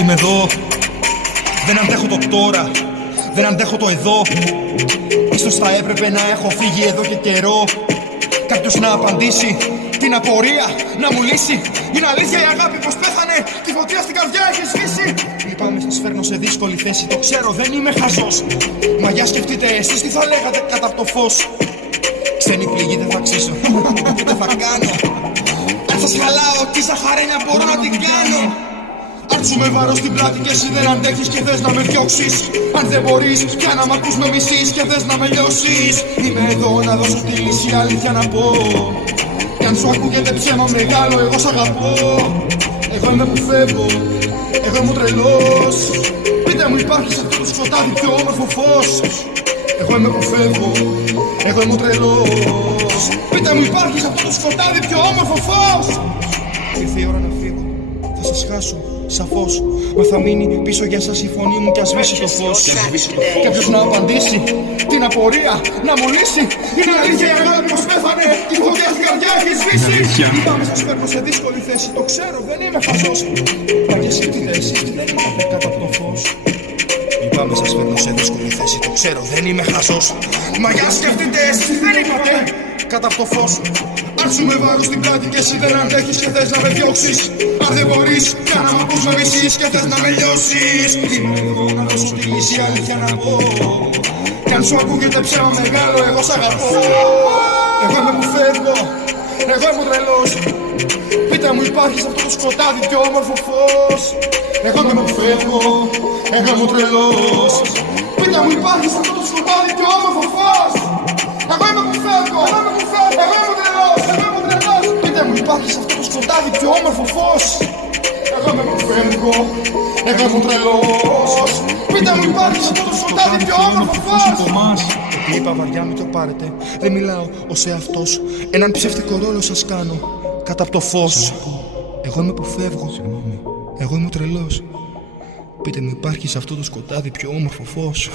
Είμαι εδώ. Δεν αντέχω το τώρα. Δεν αντέχω το εδώ. Ίσως θα έπρεπε να έχω φύγει εδώ και καιρό. Κάποιος να απαντήσει την απορία, να μου λύσει. Είναι αλήθεια η αγάπη πως πέθανε, τη φωτιά στην καρδιά έχει σβήσει. Λυπάμαι, σας φέρνω σε δύσκολη θέση, το ξέρω, δεν είμαι χαζός. Μα για σκεφτείτε εσείς τι θα λέγατε κάτω από το φως. Ξένη πληγή δεν θα αξίσω, δεν θα κάνω. Αν σας χαλάω, τι ζαχαρένια μπορώ να την κάνω. Αν σου με βαρώ στην πλάτη και εσύ δεν αντέχεις και θες να με διώξεις. Αν δεν μπορείς πια να μ' ακούς με μισείς και θες να με λιώσεις. Είμαι εδώ να δώσω τη λύση, αλήθεια να πω. Κι αν σου ακούγεται ψέμα μεγάλο, εγώ σ' αγαπώ. Εγώ είμαι που φεύγω, εγώ είμαι τρελός. Πείτε μου, υπάρχει σε αυτό το σκοτάδι πιο όμορφο φως. Εγώ είμαι που φεύγω, εγώ είμαι τρελός. Πείτε μου, υπάρχει σε αυτό το σκοτάδι πιο όμορφο φως. Ήρθε η ώρα να φύγω, θα σας χάσω, σαφώς. Μα θα μείνει πίσω για σας η φωνή μου κι ας σβήσει το φως. Κάποιος να απαντήσει την απορία, να μου λύσει. Είναι αλήθεια η αγάπη πως πέθανε, τη φωτιά στην καρδιά έχει σβήσει. Λυπάμαι, σας φέρνω σε δύσκολη θέση, το ξέρω, δεν είμαι χαζός. Μα και σκεφτείτε εσείς τι δεν είπατε κάτω από το φως. Λυπάμαι, σας φέρνω σε δύσκολη θέση, το ξέρω, δεν είμαι χαζός. Μα για σκεφτείτε εσείς τι δεν είπατε κάτω από το φως. Αν σου με βάρω στην πλάτη και εσύ δεν αντέχεις και θες να με διώξεις. Αν δεν μπορείς πια να μ' ακούς με μισείς και θες να με λιώσεις. Είμαι εδώ να δώσω τη λύση, αλήθεια να πω. Κι αν σου ακούγεται ψέμα μεγάλο, εγώ σ' αγαπώ. Εγώ είμαι που φεύγω, εγώ είμαι τρελός. Πείτε μου, υπάρχει σε αυτό το σκοτάδι πιο όμορφο φως. Εγώ είμαι που φεύγω, εγώ είμαι τρελός. Πείτε μου, υπάρχει σε αυτό το σκοτάδι πιο όμορφο φως. Εγώ είμαι που φεύγω, εγώ είμαι που φεύγω, εγώ είμαι τρελός, εγώ είμαι τρελός. Πείτε μου, υπάρχει σε αυτό το σκοτάδι πιο όμορφο φως. Εγώ είμαι που φεύγω, εγώ είμαι τρελός. Πείτε μου, υπάρχει σε αυτό το σκοτάδι πιο όμορφο φως. Ότι είπα βαριά, μην το πάρετε. Δεν μιλάω ως εαυτός. Έναν ψεύτικο ρόλο σας κάνω κάτω από το φως. Εγώ είμαι που φεύγω, εγώ είμαι τρελός. Πείτε μου, υπάρχει σε αυτό το σκοτάδι πιο όμορφο φως.